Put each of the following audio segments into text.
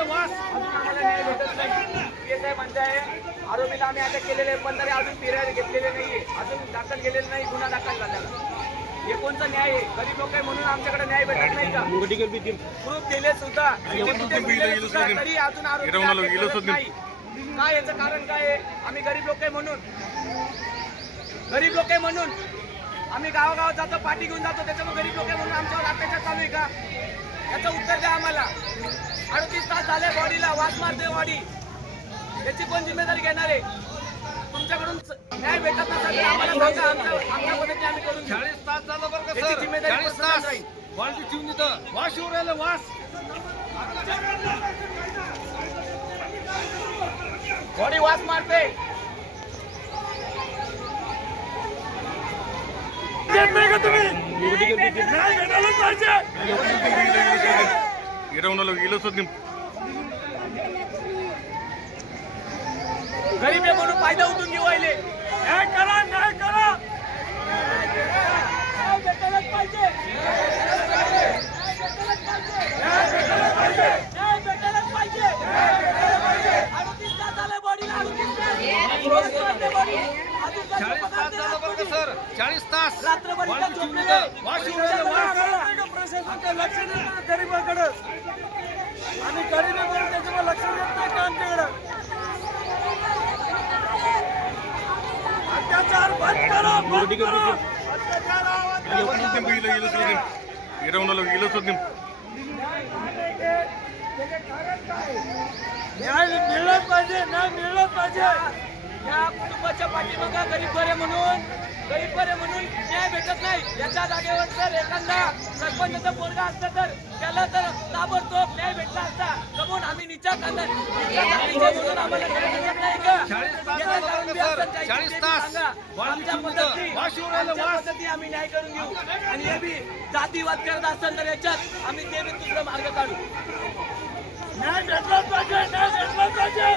आम्हाला न्याय भेटत नाही. PSI म्हणताय आरोपीला आम्ही अटक केलेले पण तरी अजून फिर्याद घेतलेले नाहीये, अजून दाखल केलेले नाही, गुन्हा दाखल झालेला. हे कोणता न्याय आहे? गरीब लोक आहे म्हणून आमच्याकडे न्याय भेटत नाही का? प्रूफ दिले सुद्धा तरी अजून आरोपी नाही. काय याचं कारण काय आहे? आम्ही गरीब लोक आहे म्हणून आम्ही गावागावात जातो, पाठी घेऊन जातो, त्याच्यामुळे गरीब लोक आहे म्हणून आमच्यावर अत्याचार चालू आहे का? याचं उत्तर द्या आम्हाला. 38 तास झाले बॉडीला, वास मारते बॉडी, याची कोण जिम्मेदारी घेणार आहे? तुमच्याकडून न्याय भेटत नसेल तर आम्हाला सांगा, आमच्या पद्धतीने आम्ही करून घेऊ. 40 तास झालं बरं का याची सर, जिम्मेदारी 40 कोण तास नाही. बालटी ठेवून इथं वास येऊ राहिला, वास. बॉडी वास मारते. गरीब आहे म्हणून फायदा उठून घेऊ राहिले. न्याय करा, न्याय करा. सर 40 तास बालटी ठेवून इथं वास येऊ राहिला, वास. प्रशासनाचं लक्ष देत नाही गरीबाकडे. आम्ही गरीब आहे म्हणून त्याच्यावर लक्ष देत नाही का आमच्याकडे? अत्याचार बंद करा, बंद करा. न्याय मिळलंच पाहिजे, न्याय मिळलंच पाहिजे. या कुटुंबाच्या पाठीमागा गरीब बरे म्हणून न्याय भेटत नाही. याच्या जागेवर जर एखादा सरपंचाचा पोरगा असता तर त्याला तर ताबडतोब न्याय भेटला असता. म्हणून आम्ही नीचा म्हणून आम्हाला न्याय भेटत नाही का? 40 तास आमच्या पद्धती आम्ही न्याय करून घेऊ. आणि हे बी जातीवाद करत असताना तर याच्यात आम्ही ते बी दुसरं मार्ग काढू. न्याय भेटलाच पाहिजे, न्याय भेटलाच पाहिजे.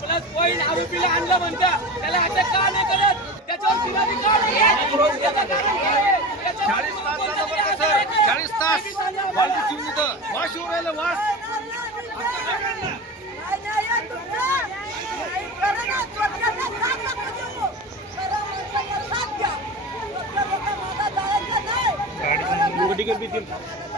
प्लस पॉईंट आरोपीला आणलं म्हणता, त्याला अटक का नाही करत? त्याच्यावर फिर्यादी का नाही? 40 तास बालटी ठेवून इथं वास येऊ राहिला, वास. नाही